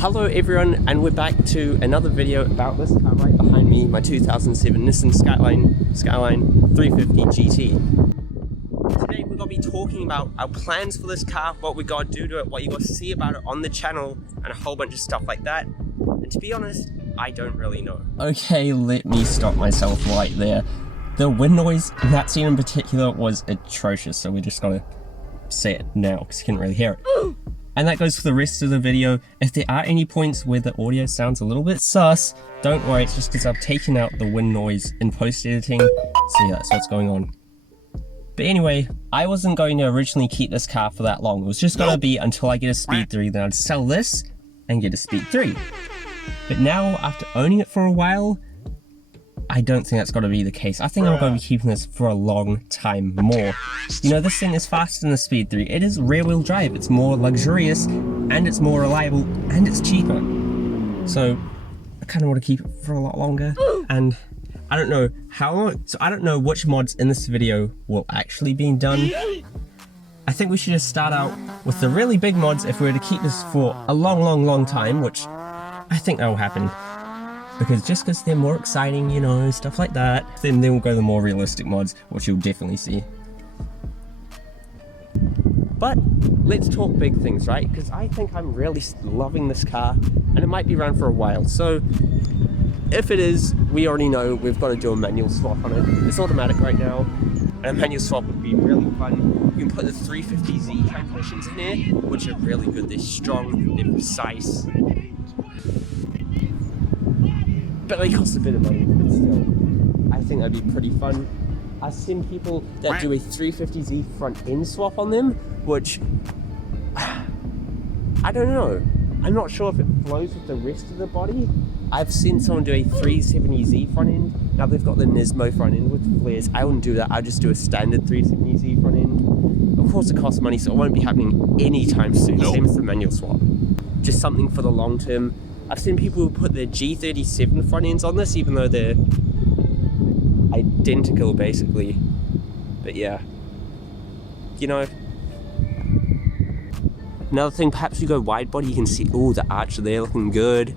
Hello everyone, and we're back to another video about this car right behind me, my 2007 Nissan Skyline 350GT. Today we're going to be talking about our plans for this car, what we got to do to it, what you got to see about it on the channel, and a whole bunch of stuff like that. And to be honest, I don't really know. Okay, let me stop myself right there. The wind noise in that scene in particular was atrocious, so we just got to say it now because you can't really hear it. And that goes for the rest of the video. If there are any points where the audio sounds a little bit sus, don't worry, it's just because I've taken out the wind noise in post-editing. So yeah, that's what's going on. But anyway, I wasn't going to originally keep this car for that long. It was just going to be until I get a Speed 3, then I'd sell this and get a Speed 3. But now, after owning it for a while, I don't think that's going to be the case. I think I'm going to be keeping this for a long time more. You know, this thing is faster than the Speed 3. It is rear-wheel drive. It's more luxurious, and it's more reliable, and it's cheaper. So, I kind of want to keep it for a lot longer. And I don't know how long, so I don't know which mods in this video will actually be done. I think we should just start out with the really big mods if we were to keep this for a long time, which I think that will happen. Because they're more exciting, you know, stuff like that. Then we'll go to the more realistic mods, which you'll definitely see. But let's talk big things, right? Because I think I'm really loving this car, and it might be around for a while. So if it is, we already know we've got to do a manual swap on it. It's automatic right now, and a manual swap would be really fun. You can put the 350Z transmissions in there, which are really good. They're strong, they're precise. But they cost a bit of money, but still, I think that'd be pretty fun. I've seen people that do a 350Z front end swap on them, which, I don't know. I'm not sure if it flows with the rest of the body. I've seen someone do a 370Z front end. Now they've got the Nismo front end with flares. I wouldn't do that, I'd just do a standard 370Z front end. Of course it costs money, so it won't be happening anytime soon. Same as the manual swap. Just something for the long term. I've seen people who put their G37 front ends on this, even though they're identical, basically. But yeah, you know. Another thing, perhaps we go wide body, you can see, oh, the arch there looking good.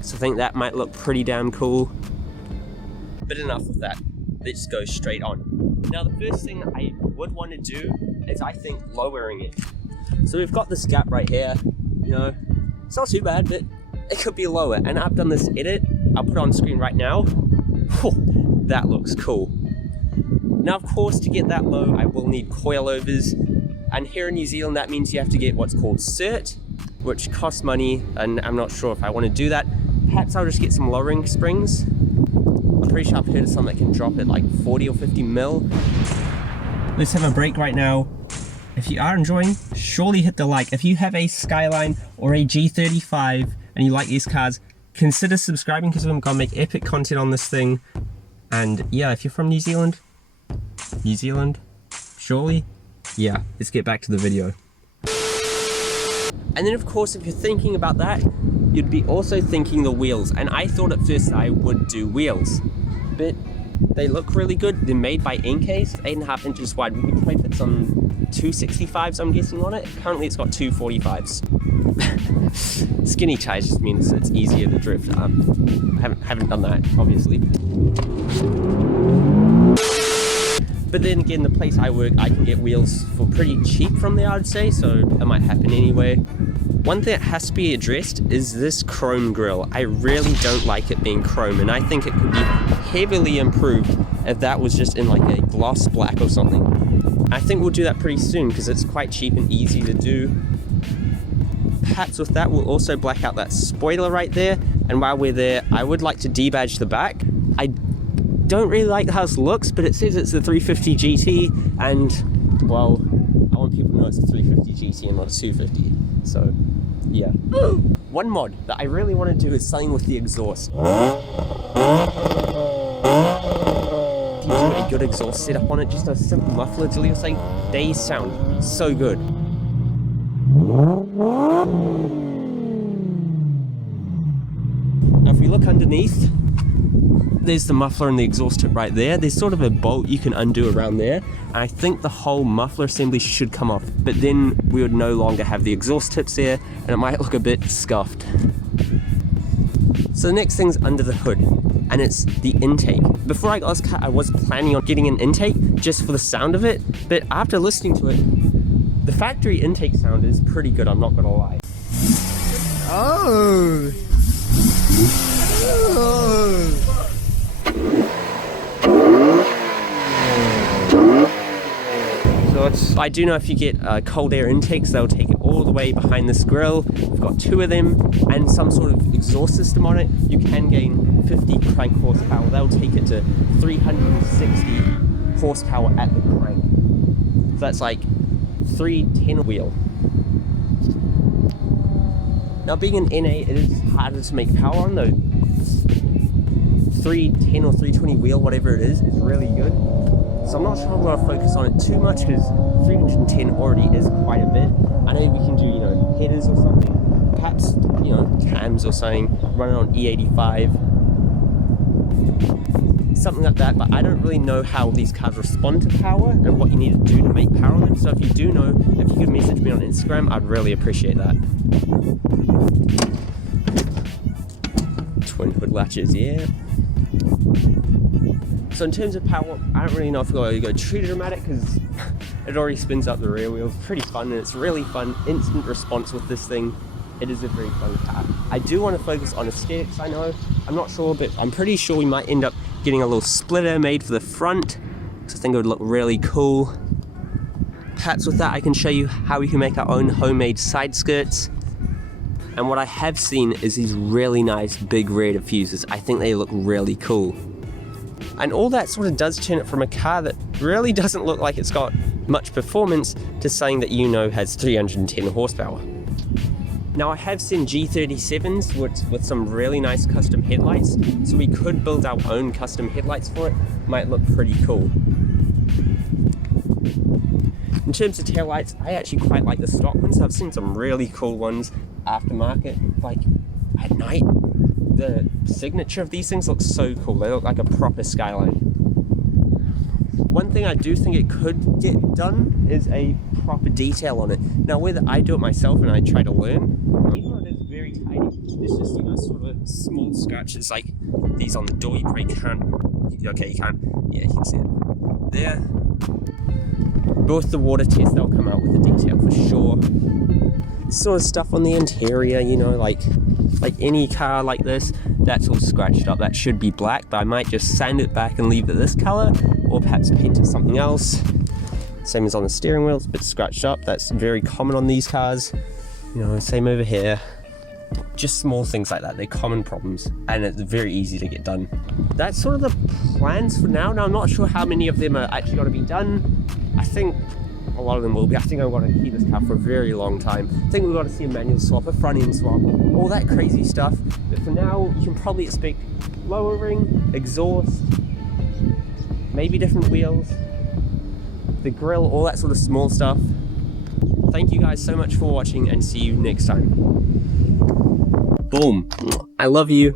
So I think that might look pretty damn cool. But enough with that, let's go straight on. Now the first thing I would want to do is, I think, lowering it. So we've got this gap right here, you know. It's not too bad, but it could be lower. And I've done this edit. I'll put it on screen right now. Whew, that looks cool. Now, of course, to get that low, I will need coilovers. And here in New Zealand, that means you have to get what's called cert, which costs money, and I'm not sure if I want to do that. Perhaps I'll just get some lowering springs. I'm pretty sure I've heard of something that can drop at like 40 or 50 mil. Let's have a break right now. If you are enjoying, surely hit the like. If you have a Skyline or a G35 and you like these cars, consider subscribing because I'm gonna make epic content on this thing. And yeah, if you're from New Zealand, surely? Yeah, let's get back to the video. And then of course, if you're thinking about that, you'd be also thinking the wheels. And I thought at first I would do wheels, but they look really good. They're made by Encase, 8.5 inches wide. We can probably put some 265s, I'm guessing, on it. Currently it's got 245s. Skinny tires just means it's easier to drift. I haven't done that, obviously. But then again, the place I work, I can get wheels for pretty cheap from there, I'd say, so it might happen anyway. One thing that has to be addressed is this chrome grille. I really don't like it being chrome, and I think it could be heavily improved if that was just in like a gloss black or something. I think we'll do that pretty soon because it's quite cheap and easy to do. Perhaps with that, we'll also black out that spoiler right there. And while we're there, I would like to debadge the back. I don't really like how this looks, but it says it's the 350GT, and well, I want people to know it's a 350GT and not a 250. So yeah. One mod that I really want to do is something with the exhaust. If you do a good exhaust setup on it, just a simple muffler delete or something, they sound so good. Now if we look underneath, There's the muffler and the exhaust tip right there. There's sort of a bolt you can undo around there. And I think the whole muffler assembly should come off, but then we would no longer have the exhaust tips there and it might look a bit scuffed. So the next thing's under the hood, and it's the intake. Before I got this car, I was planning on getting an intake just for the sound of it, but after listening to it, the factory intake sound is pretty good, I'm not gonna lie. Oh! So I do know if you get cold air intakes, they'll take it all the way behind this grille. We've got 2 of them and some sort of exhaust system on it. You can gain 50 crank horsepower. They'll take it to 360 horsepower at the crank. So that's like 310 wheel. Now being an NA, it is harder to make power on though. 310 or 320 wheel, whatever it is really good. So I'm not sure I'm going to focus on it too much because 310 already is quite a bit. I know we can do, you know, headers or something, perhaps, you know, cams or something, running on E85, something like that, but I don't really know how these cars respond to power and what you need to do to make power on them. So if you do know, if you could message me on Instagram, I'd really appreciate that. Twin hood latches, yeah. So in terms of power, I don't really know if we're going to go too dramatic because it already spins up the rear wheels. Pretty fun, and it's really fun. Instant response with this thing. It is a very fun car. I do want to focus on aesthetics, I know. I'm not sure, but I'm pretty sure we might end up getting a little splitter made for the front because I think it would look really cool. Perhaps with that, I can show you how we can make our own homemade side skirts. And what I have seen is these really nice big rear diffusers. I think they look really cool. And all that sort of does turn it from a car that really doesn't look like it's got much performance to something that you know has 310 horsepower. Now I have seen G37s with some really nice custom headlights, so we could build our own custom headlights for it. Might look pretty cool. In terms of taillights, I actually quite like the stock ones. I've seen some really cool ones aftermarket, like at night. The signature of these things looks so cool. They look like a proper Skyline. One thing I do think it could get done is a proper detail on it. Now whether I do it myself and I try to learn, even though it is very tiny, there's just, you know, sort of small scratches like these on the door. You probably can't, okay, you can't, yeah, you can see it there. But with the water test, they'll come out with the detail for sure. Sort of stuff on the interior, you know, like any car like this, that's all scratched up. That should be black, but I might just sand it back and leave it this color, or perhaps paint it something else. Same as on the steering wheel, it's a bit scratched up. That's very common on these cars. You know, same over here. Just small things like that. They're common problems, and it's very easy to get done. That's sort of the plans for now. Now, I'm not sure how many of them are actually going to be done. I think a lot of them will be. I think I want to keep this car for a very long time. I think we've got to see a manual swap, a front end swap, all that crazy stuff. But for now, you can probably expect lowering, exhaust, maybe different wheels, the grille, all that sort of small stuff. Thank you guys so much for watching, and see you next time. Boom. I love you.